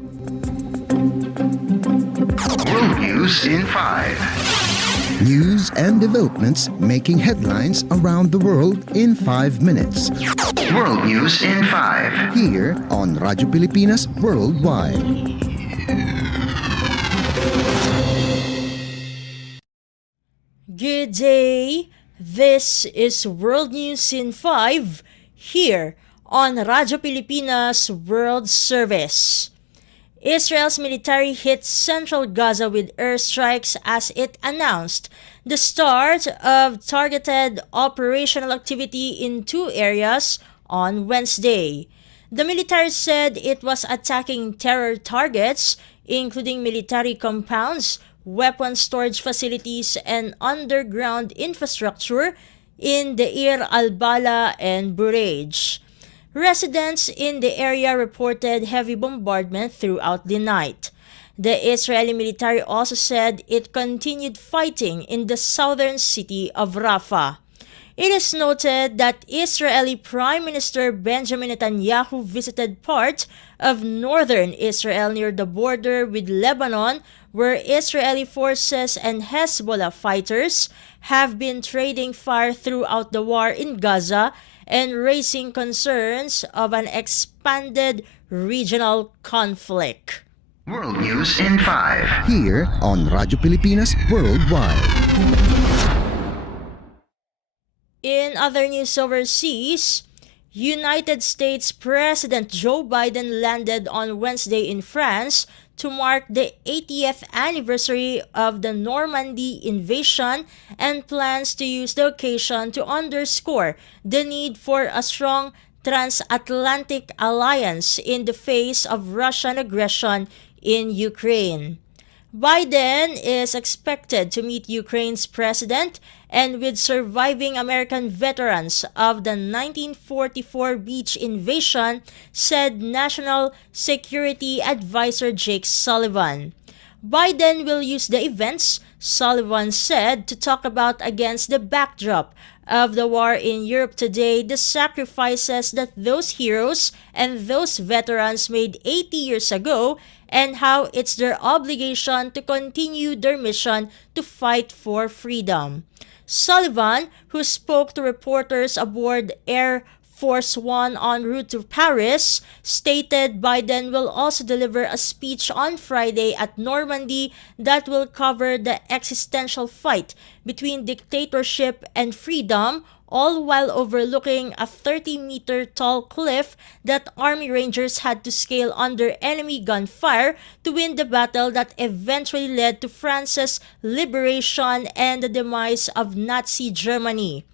World News in 5. News and developments making headlines around the world in 5 minutes. World News in 5. Here on Radyo Pilipinas Worldwide. Good day. This is World News in 5 here on Radyo Pilipinas World Service. Israel's military hit central Gaza with airstrikes as it announced the start of targeted operational activity in 2 areas on Wednesday. The military said it was attacking terror targets, including military compounds, weapons storage facilities, and underground infrastructure in Deir al-Bala and Bureij. Residents in the area reported heavy bombardment throughout the night. The Israeli military also said it continued fighting in the southern city of Rafah. It is noted that Israeli Prime Minister Benjamin Netanyahu visited part of northern Israel near the border with Lebanon, where Israeli forces and Hezbollah fighters have been trading fire throughout the war in Gaza and raising concerns of an expanded regional conflict. World News in 5. Here on Radyo Pilipinas Worldwide. In other news overseas, United States President Joe Biden landed on Wednesday in France to mark the 80th anniversary of the Normandy invasion and plans to use the occasion to underscore the need for a strong transatlantic alliance in the face of Russian aggression in Ukraine. Biden is expected to meet Ukraine's president and with surviving American veterans of the 1944 beach invasion, said National Security Advisor Jake Sullivan. Biden will use the events, Sullivan said, to talk about against the backdrop of the war in Europe today, the sacrifices that those heroes and those veterans made 80 years ago, and how it's their obligation to continue their mission to fight for freedom. Sullivan, who spoke to reporters aboard Air Force One en route to Paris, stated Biden will also deliver a speech on Friday at Normandy that will cover the existential fight between dictatorship and freedom, all while overlooking a 30-meter tall cliff that Army Rangers had to scale under enemy gunfire to win the battle that eventually led to France's liberation and the demise of Nazi Germany.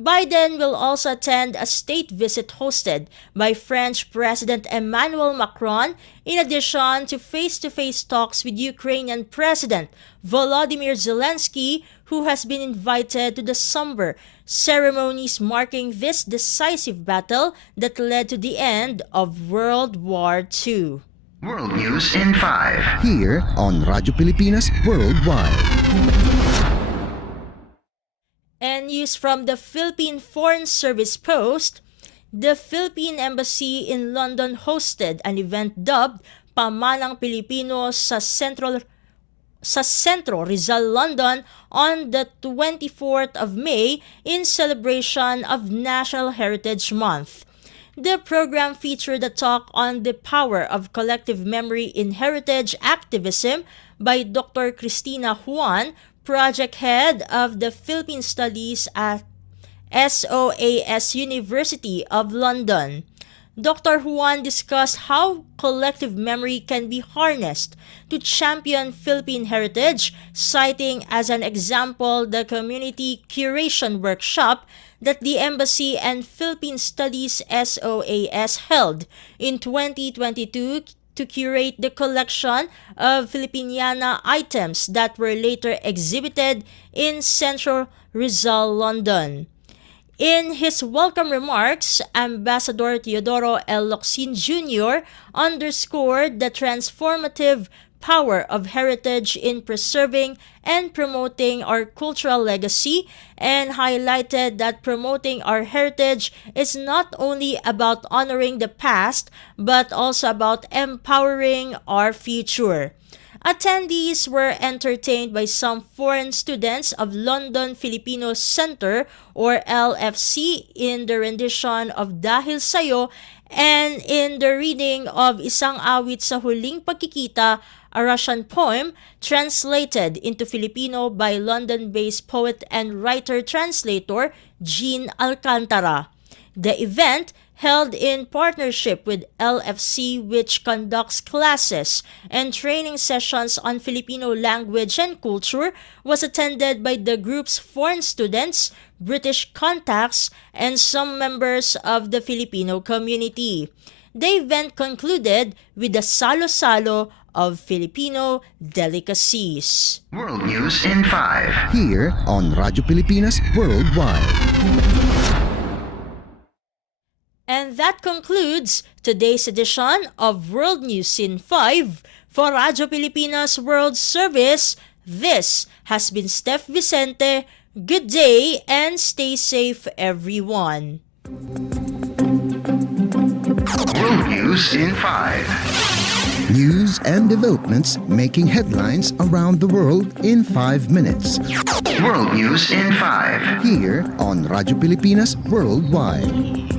Biden will also attend a state visit hosted by French President Emmanuel Macron, in addition to face-to-face talks with Ukrainian President Volodymyr Zelensky, who has been invited to the somber ceremonies marking this decisive battle that led to the end of World War II. World News in 5. Here on Radyo Pilipinas Worldwide. And news from the Philippine Foreign Service Post, the Philippine Embassy in London hosted an event dubbed Pamanang Pilipino sa Centro Rizal, London on the 24th of May in celebration of National Heritage Month. The program featured a talk on the power of collective memory in heritage activism by Dr. Cristina Juan, project head of the Philippine Studies at SOAS University of London. Dr. Juan discussed how collective memory can be harnessed to champion Philippine heritage, citing as an example the community curation workshop that the Embassy and Philippine Studies SOAS held in 2022 to curate the collection of Filipiniana items that were later exhibited in Central Rizal, London. In his welcome remarks, Ambassador Teodoro L. Locsin Jr. underscored the transformative power of heritage in preserving and promoting our cultural legacy, and highlighted that promoting our heritage is not only about honoring the past but also about empowering our future. Attendees were entertained by some foreign students of London Filipino Center or LFC in the rendition of Dahil Sayo and in the reading of Isang Awit sa Huling Pagkikita, a Russian poem translated into Filipino by London-based poet and writer-translator Jean Alcantara. The event, held in partnership with LFC, which conducts classes and training sessions on Filipino language and culture, was attended by the group's foreign students, British contacts, and some members of the Filipino community. The event concluded with the salo-salo of Filipino delicacies. World News in 5. Here on Radyo Pilipinas Worldwide. And that concludes today's edition of World News in 5. For Radyo Pilipinas World Service, this has been Steph Vicente. Good day and stay safe, everyone. World News in 5. News and developments making headlines around the world in 5 minutes. World News in 5. Here on Radyo Pilipinas Worldwide.